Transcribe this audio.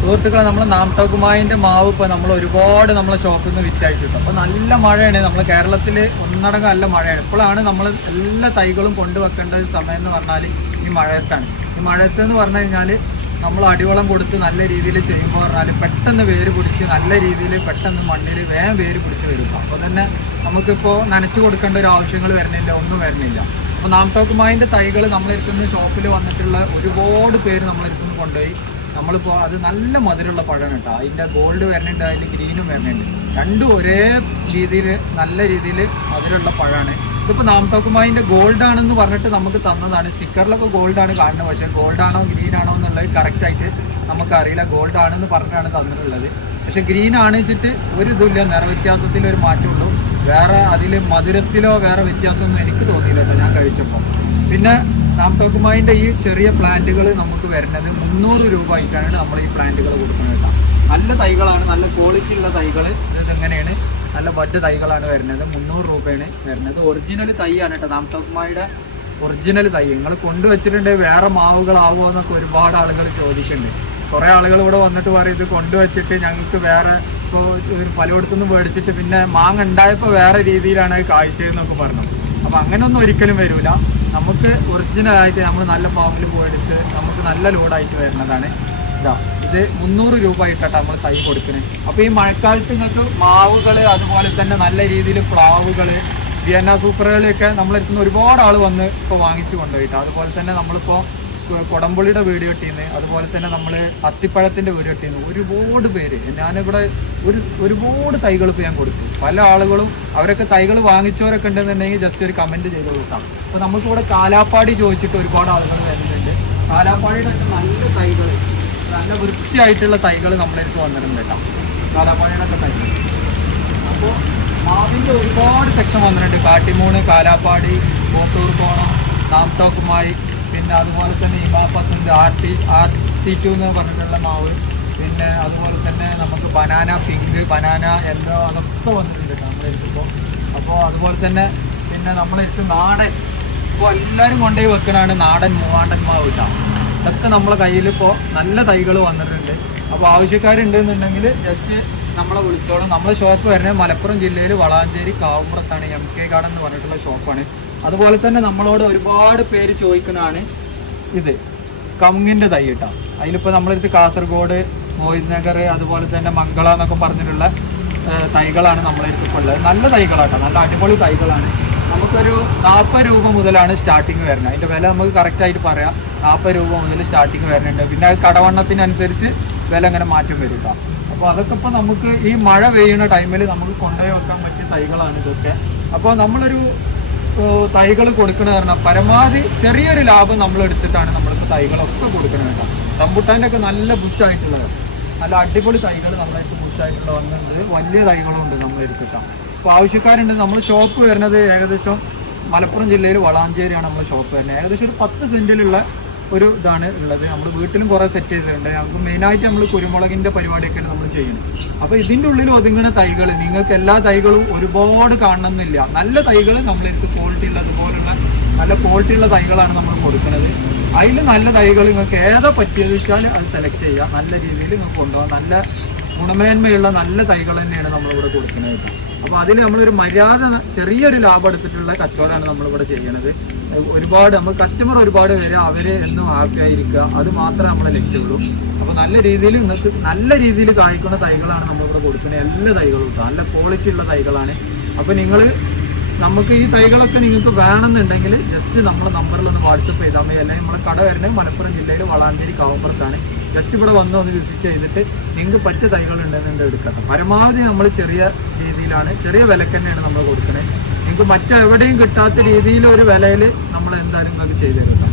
സുഹൃത്തുക്കളെ നമ്മൾ നാംടോക്കുമായിന്റെ മാവ് ഇപ്പോൾ നമ്മൾ ഒരുപാട് നമ്മളെ ഷോപ്പിൽ നിന്ന് വിറ്റയച്ചിട്ടു അപ്പോൾ നല്ല മഴയാണ്. നമ്മൾ കേരളത്തിൽ ഒന്നടങ്കം നല്ല മഴയാണ്. ഇപ്പോഴാണ് നമ്മൾ എല്ലാ തൈകളും കൊണ്ടുവെക്കേണ്ട ഒരു സമയം എന്ന് പറഞ്ഞാൽ ഈ മഴയത്താണ്. ഈ മഴയത്ത് എന്ന് പറഞ്ഞു കഴിഞ്ഞാൽ നമ്മൾ അടിവളം കൊടുത്ത് നല്ല രീതിയിൽ ചെയ്യുമ്പോൾ പറഞ്ഞാൽ പെട്ടെന്ന് വേര് പിടിച്ച് നല്ല രീതിയിൽ പെട്ടെന്ന് മണ്ണിൽ വേഗം വേര് പിടിച്ച് വരും. അപ്പോൾ തന്നെ നമുക്കിപ്പോൾ നനച്ചു കൊടുക്കേണ്ട ഒരു ആവശ്യങ്ങൾ വരുന്നില്ല ഒന്നും വരുന്നില്ല. അപ്പോൾ നാംടോക്കുമായിന്റെ തൈകൾ നമ്മളിരിക്കുന്ന ഷോപ്പിൽ വന്നിട്ടുള്ള ഒരുപാട് പേര് നമ്മളിരിക്കുന്നു കൊണ്ടുപോയി നമ്മളിപ്പോൾ അത് നല്ല മധുരമുള്ള പഴമാണ് കേട്ടോ. അതിന്റെ ഗോൾഡ് വരുന്നുണ്ട് അതിൽ ഗ്രീനും വരുന്നുണ്ട്. രണ്ടും ഒരേ രീതിയിൽ നല്ല രീതിയിൽ മധുരമുള്ള പഴമാണ്. ഇതിപ്പോൾ നാമത്തോക്കുമായിന്റെ ഗോൾഡ് ആണെന്ന് പറഞ്ഞിട്ട് നമുക്ക് തന്നതാണ്. സ്റ്റിക്കറിലൊക്കെ ആണ് കാണുന്നത് പക്ഷേ ആണോ ഗ്രീൻ ആണോ എന്നുള്ളത് കറക്റ്റായിട്ട് നമുക്കറിയില്ല ഗോൾഡ് ആണെന്ന് പറഞ്ഞാണ് തന്നിട്ടുള്ളത്. പക്ഷേ ഗ്രീൻ ആണ് ഒരു ഇതുമില്ല നിറവ്യത്യാസത്തിൽ ഒരു മാറ്റമുള്ളൂ. വേറെ അതിൽ മധുരത്തിലോ വേറെ വ്യത്യാസമൊന്നും എനിക്ക് തോന്നിയില്ല ഞാൻ കഴിച്ചപ്പോൾ പിന്നെ നാംടോക്കുമായിന്റെ ഈ ചെറിയ പ്ലാന്റുകൾ നമുക്ക് വരുന്നത് മുന്നൂറ് രൂപ ആയിട്ടാണ് നമ്മൾ ഈ പ്ലാന്റുകൾ കൊടുക്കുന്നത് കേട്ടോ. നല്ല തൈകളാണ് നല്ല ക്വാളിറ്റി ഉള്ള തൈകൾ. ഇത് എങ്ങനെയാണ് നല്ല ബഡ് തൈകളാണ് വരുന്നത്. മുന്നൂറ് രൂപയാണ് വരുന്നത്. ഒറിജിനൽ തൈയാണ് കേട്ടോ. നാംതോക്കുമായുടെ ഒറിജിനൽ തൈ. നിങ്ങൾ കൊണ്ടുവച്ചിട്ടുണ്ടെങ്കിൽ വേറെ മാവുകളാവോ എന്നൊക്കെ ഒരുപാട് ആളുകൾ ചോദിക്കുന്നുണ്ട് കുറേ ആളുകൾ ഇവിടെ വന്നിട്ട് പറയും ഇത് കൊണ്ടുവച്ചിട്ട് ഞങ്ങൾക്ക് വേറെ ഇപ്പോൾ പലയിടത്തുനിന്ന് മേടിച്ചിട്ട് പിന്നെ മാങ്ങ ഉണ്ടായപ്പോൾ വേറെ രീതിയിലാണ് കാഴ്ചയെന്നൊക്കെ പറഞ്ഞു. അപ്പം അങ്ങനെയൊന്നും ഒരിക്കലും വരില്ല നമുക്ക് ഒറിജിനൽ ആയിട്ട് നമ്മൾ നല്ല ഫാമിൽ പോയെടുത്ത് നമുക്ക് നല്ല ലോഡായിട്ട് വരുന്നതാണ്. ഇതാ ഇത് മുന്നൂറ് രൂപ ഇട്ടിട്ട് നമ്മൾ തൈ കൊടുക്കുന്നത് അപ്പോൾ ഈ മഴക്കാലത്ത് നിങ്ങൾക്ക് മാവുകൾ അതുപോലെ തന്നെ നല്ല രീതിയിൽ പ്ലാവുകൾ വിയന്ന സൂപ്പറുകളൊക്കെ നമ്മളെടുത്തുനിന്ന് ഒരുപാട് ആൾ വന്ന് ഇപ്പോൾ വാങ്ങിച്ചു കൊണ്ടുപോയിട്ട് അതുപോലെ തന്നെ നമ്മളിപ്പോൾ കൊടംപുള്ളിയുടെ വീഡിയോ ഇട്ടിന്ന് അതുപോലെ തന്നെ നമ്മൾ അത്തിപ്പഴത്തിന്റെ വീഡിയോ ഇട്ടിന്ന് ഒരുപാട് പേര്. ഞാനിവിടെ ഒരു ഒരുപാട് തൈകൾ ഇപ്പോൾ ഞാൻ കൊടുത്തു. പല ആളുകളും അവരൊക്കെ തൈകൾ വാങ്ങിച്ചവരൊക്കെ ഉണ്ടെന്നുണ്ടെങ്കിൽ ജസ്റ്റ് ഒരു കമന്റ് ചെയ്ത് കൊടുക്കാം അപ്പോൾ നമുക്കിവിടെ കാലാപ്പാടി ചോദിച്ചിട്ട് ഒരുപാട് ആളുകൾ വരുന്നുണ്ട്. കാലാപ്പാടിയുടെ നല്ല തൈകൾ നല്ല വൃത്തിയായിട്ടുള്ള തൈകൾ അടുത്ത് വന്നിട്ടുണ്ട് കേട്ടോ. കാലാപ്പാടിയുടെ തൈകൾ അപ്പോൾ മാവിന്റെ ഒരുപാട് സെക്ഷൻ വന്നിട്ടുണ്ട്. കാട്ടിമൂണ് കാലാപ്പാടി കോട്ടൂർ കോണം നാംടോക്കുമായി പിന്നെ അതുപോലെ തന്നെ ഇമാപ്പസിന്റെ R T R T two എന്ന് പറഞ്ഞിട്ടുള്ള മാവ്. പിന്നെ അതുപോലെ തന്നെ നമുക്ക് ബനാന പിങ്ക് ബനാന എല്ലോ അതൊക്കെ വന്നിട്ടുണ്ട് നമ്മുടെ അടുത്തിപ്പോൾ അപ്പോൾ അതുപോലെ തന്നെ പിന്നെ നമ്മൾ അടുത്ത് നാടൻ ഇപ്പോൾ എല്ലാവരും കൊണ്ടുപോയി വെക്കണാണ് നാടൻ മൂവാണ്ടൻ മാവ് കേട്ടോ ഇതൊക്കെ നമ്മളെ കയ്യിൽ ഇപ്പോൾ നല്ല തൈകൾ വന്നിട്ടുണ്ട്. അപ്പോൾ ആവശ്യക്കാരുണ്ടെന്നുണ്ടെങ്കിൽ ജസ്റ്റ് നമ്മളെ വിളിച്ചോളും. നമ്മുടെ ഷോപ്പ് വരുന്നത് മലപ്പുറം ജില്ലയിൽ വളാഞ്ചേരി കാവുമ്പുറത്താണ് എം കെ ഗാർഡൻ എന്ന് പറഞ്ഞിട്ടുള്ള ഷോപ്പാണ് അതുപോലെ തന്നെ നമ്മളോട് ഒരുപാട് പേര് ചോദിക്കുന്നതാണ് ഇത് കമുങ്ങിന്റെ തൈ കേട്ടോ അതിലിപ്പോൾ നമ്മളെടുത്ത് കാസർഗോഡ് മോഹിത് നഗർ അതുപോലെ തന്നെ മംഗള എന്നൊക്കെ പറഞ്ഞിട്ടുള്ള തൈകളാണ് നമ്മളെടുത്ത് ഇപ്പോൾ ഉള്ളത്. നല്ല തൈകളാട്ടോ. നല്ല അടിപൊളി തൈകളാണ്. നമുക്കൊരു നാൽപ്പത് രൂപ മുതലാണ് സ്റ്റാർട്ടിങ് വരുന്നത്. അതിന്റെ വില നമുക്ക് കറക്റ്റായിട്ട് പറയാം. നാൽപ്പത് രൂപ മുതൽ സ്റ്റാർട്ടിങ് വരുന്നുണ്ട്. പിന്നെ കടവണ്ണത്തിനനുസരിച്ച് വില അങ്ങനെ മാറ്റം വരും കേട്ടോ അപ്പോൾ അതൊക്കെ ഇപ്പോൾ നമുക്ക് ഈ മഴ പെയ്യുന്ന ടൈമിൽ നമുക്ക് കൊണ്ടുപോയി വെക്കാൻ പറ്റിയ തൈകളാണ് ഇതൊക്കെ. അപ്പോൾ നമ്മളൊരു തൈകൾ കൊടുക്കണ കാരണം പരമാവധി ചെറിയൊരു ലാഭം നമ്മൾ എടുത്തിട്ടാണ് നമ്മളിപ്പോൾ തൈകളൊക്കെ കൊടുക്കുന്നത് കേട്ടോ. റംബുട്ടാന്റെ ഒക്കെ നല്ല ബുഷായിട്ടുള്ളത്. നല്ല അടിപൊളി തൈകൾ നമ്മളായിട്ട് ബുഷായിട്ടുള്ള വന്നിട്ടുണ്ട്. വലിയ തൈകളും ഉണ്ട് നമ്മൾ എടുത്തിട്ടാ. അപ്പോൾ ആവശ്യക്കാരുണ്ട്. നമ്മൾ ഷോപ്പ് വരുന്നത് ഏകദേശം മലപ്പുറം ജില്ലയിൽ വളാഞ്ചേരിയാണ് നമ്മൾ ഷോപ്പ് വരുന്നത്. ഏകദേശം ഒരു പത്ത് സെന്റിലുള്ള ഒരു ഇതാണ് ഉള്ളത്. നമ്മൾ വീട്ടിലും കുറേ സെറ്റ് ചെയ്തിട്ടുണ്ട്. നമുക്ക് മെയിനായിട്ട് നമ്മൾ കുരുമുളകിന്റെ പരിപാടിയൊക്കെയാണ് നമ്മൾ ചെയ്യുന്നത് അപ്പോൾ ഇതിന്റെ ഉള്ളിൽ ഒതുങ്ങുന്ന തൈകൾ നിങ്ങൾക്ക് എല്ലാ തൈകളും ഒരുപാട് കാണണമെന്നില്ല. നല്ല തൈകൾ നമ്മളെടുത്ത് ക്വാളിറ്റി ഉള്ള അതുപോലുള്ള നല്ല ക്വാളിറ്റി ഉള്ള തൈകളാണ് നമ്മൾ കൊടുക്കുന്നത്. അതിൽ നല്ല തൈകൾ നിങ്ങൾക്ക് ഏതാ പറ്റിയത് വെച്ചാൽ അത് സെലക്ട് ചെയ്യുക. നല്ല രീതിയിൽ നിങ്ങൾക്ക് കൊണ്ടുപോകാം. നല്ല ഗുണമേന്മയുള്ള നല്ല തൈകൾ തന്നെയാണ് നമ്മളിവിടെ കൊടുക്കുന്നത് അപ്പോൾ അതിൽ നമ്മളൊരു മര്യാദ ചെറിയൊരു ലാഭം എടുത്തിട്ടുള്ള കച്ചവടമാണ് നമ്മളിവിടെ ചെയ്യണത് ഒരുപാട് നമ്മൾ കസ്റ്റമർ ഒരുപാട് പേര് അവരെ എന്നും ഹാപ്പി ആയിരിക്കുക. അത് മാത്രമേ നമ്മളെ ലക്ഷ്യമുള്ളൂ. അപ്പോൾ നല്ല രീതിയിൽ നിങ്ങൾക്ക് നല്ല രീതിയിൽ കായ്ക്കുന്ന തൈകളാണ് നമ്മളിവിടെ കൊടുക്കുന്നത്. എല്ലാ തൈകളും നല്ല ക്വാളിറ്റി ഉള്ള തൈകളാണ്. അപ്പോൾ നിങ്ങൾ നമുക്ക് ഈ തൈകളൊക്കെ നിങ്ങൾക്ക് വേണമെന്നുണ്ടെങ്കിൽ ജസ്റ്റ് നമ്മുടെ നമ്പറിൽ ഒന്ന് വാട്സപ്പ് ചെയ്താൽ മതി. അല്ലെങ്കിൽ നമ്മുടെ കട വരുന്നത് മലപ്പുറം ജില്ലയിൽ വളാഞ്ചേരി കവപ്പുറത്താണ് ജസ്റ്റ് ഇവിടെ വന്ന് ഒന്ന് വിസിറ്റ് ചെയ്തിട്ട് നിങ്ങൾക്ക് പറ്റിയ തൈകൾ ഉണ്ടെന്നുണ്ടെങ്കിൽ എടുക്കട്ടെ പരമാവധി നമ്മൾ ചെറിയ രീതിയിലാണ് ചെറിയ വിലക്ക് തന്നെയാണ് നമ്മൾ കൊടുക്കുന്നത്. നിങ്ങൾക്ക് മറ്റെവിടെയും കിട്ടാത്ത രീതിയിലൊരു വിലയിൽ നമ്മൾ എന്തായാലും നിങ്ങൾക്ക് ചെയ്തു തരും കേട്ടോ